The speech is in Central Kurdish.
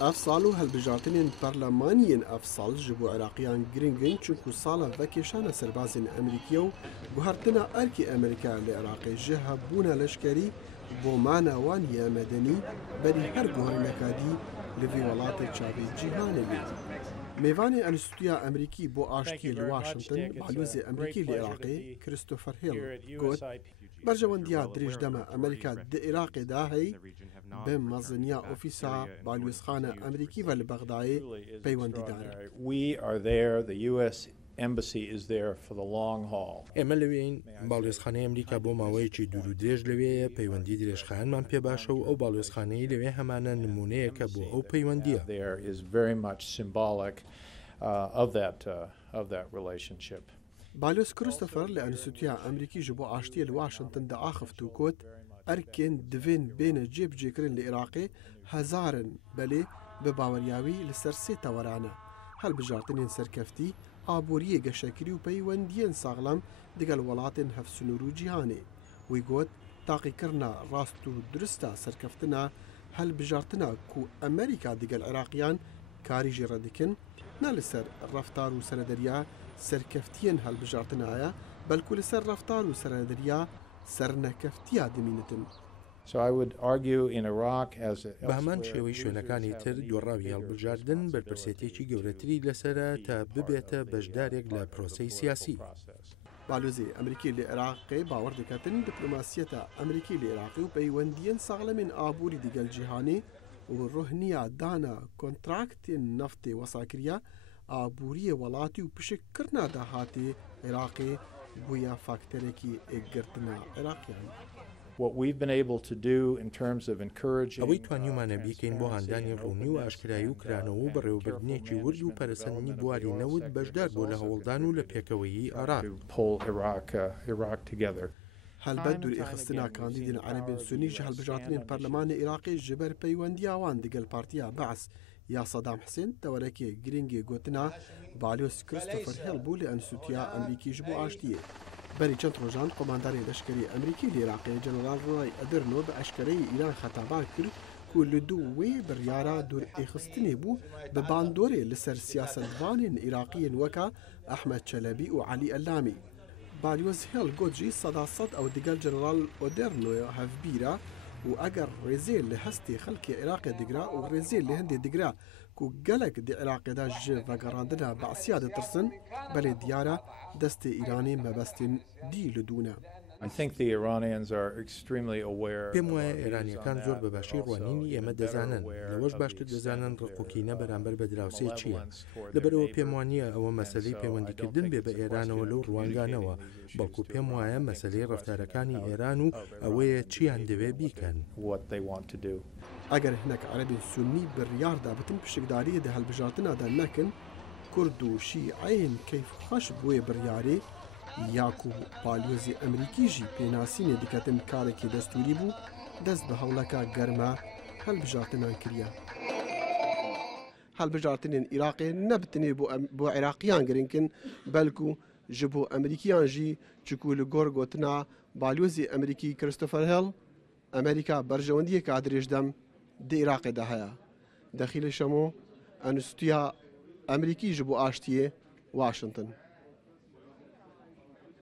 افصال و هەڵبژارتنên پەرلەمانیên افصال ji bo Iraqiyan giringin çunku sala vekêşana serbazên Amerîkî û guhertina erkê Amerîka li Iraqê ji hebûna leşkerî bo mana wan ya medenî berî her guherîneka dî li vê welatê çavê cîhanê ye. Mêvanê Enstitûya Amerîkî bo aştiyê li Washington balûzê Amerîkî li Iraqê Christopher Hill got berjewendiya dirêjdema Amerîka di Iraqê de hey bi meziniya ofîsa balûzxana Amerîkî ve li Bexdayê peywendîdar e. We are there, the US Embassy is there for the long haul. ئێمە لەوێین باڵێزخانەی ئەمریکا بۆ ماوەیەکی دوور و درێژ لەوەیە پەیوەندی درێژخایانمان پێ باشە و ئەو باڵێزخانەی لەوێ هەمانە نمونەیەکە بۆ ئەو پەیوەندیە. There is very much symbolic of that relationship. بالۆز کریستۆفەر لە ئەنستیتویا ئەمریکی ji bo aştiyê li Washington de axivt û got erkên divên bêne cêbicêkirin li Iraqê hezarin belê bi baweryawî li ser sê teweran e. Helbijartinên serkeftî, aboriyê geşekirî û peywendiyên saxlam digel welatên hevsûnûr û cîhanê. Wî got taqîkirina rast û durista serkeftina helbijartina ku Amerîka digel Iraqiyan karî jî redikin ne li ser reftar û serederiya serkeftiyên helbijartina ye belkû li ser reftar û serederiya sernekeftiya dimînitin. So I would argue in Iraq as بە هەمان شێوەی شوێنەکانی تر دۆڕاوی هەڵبژاردن بەرپرسێتێکی گەورەتری لەسرە تا ببێتە بەشدارێک لە پرۆسەی سیاسی. بالۆزê Amerîkî li Iraqê bawer diketin diplomasiyeta Amerîkî li Iraqê û peywendiyên saxlemên aborî digel cîhanê û ruhniya dana kontraktên neftê wesakiriya aboriyê welatî û pişikirina dahatê Iraqê bûye faktorekî êgirtina Iraqiyan. what we've been able to do in terms of encouraging ئەوەی توانیمانە بیکەین بۆ هەندانی ڕوونی و ئاشکرایی و کرانەوە و بەڕێوەبردنێکی ورد و پەرسەندنی بواری نەوت بەشدار بۆ لە هەوڵدان و لە پێکەوەیی عێراق. Iraq together. هەلبەت دوورئێخستنا کاندیدên عەرەبên سونî ji helbijartinên Parlemanê Iraqê ji ber peywendiya wan digel Partiya Beas ya Saddam Hussein tewerekê giringê gotina balyoz Christopher Hill bû li Enstitûya Amerîkî ji bo aştiyê. Berî çend rojan komandarê leşkerî Amerîkî li Iraqê General Roy Adorno bi eşkereyê Îran xetabar kir ku li dû wê biryara dûrئêxistinê bû bi bandorê li ser siyasetvanên Iraqiyên weka Ahmed Çelebi û Alî Ellamî. بالۆز هێڵ got jî sedased ew digel General Adornoya hevbîr e û eger rêzê li hestê xelkê Iraqê digira û rêzê li Hindê digira ku gelek di Iraqê de ji vegerandina Beesiya ditirsin, belê diyar e destê Îranê mebestên dî li dû ne. I think the Iranians are extremely aware. پێم وایە ئێرانیەکان زۆر بەباشی ڕوانینی ئێمە دەزانن لەوەش باشتر دەزانن ڕقوکینە بەرامبەر بە دراوسێ چییە. لەبەرەوە پێم وانییە ئەوە مەسەلەی پەیوەندیکردن بێ بە ئێرانەوە لەو ڕوانگانەوە بەڵکو پێم وایە مەسەلەی ڕەفتارەکانی ئێران و ئەوەیە چیان دەوێ بیکەن. ئەگەر هەنێک عەرەبên سونی biryarda bitin pişikdariyê di helbijartina de nekin, Kurd û Şîeyên keyfxweş bûyê biryarê ya ku balyozê Amerîkî jî pênasînê diketin karekî destûrî bû, dest bi hewleka germa helbijartinan kiriye. Helbijartinên Iraqê nebitinê bo Iraqiyan giringkin belkû ji bo Amerîkiyan jî çikû li gor gotina balyozê Amerîkî Christopher Hill, Amerîka berjewendiyeka dirêjdem di Iraqê de heye. Dexîlê şemo Enstitûya Amerîkî ji bo aştiyê Washington.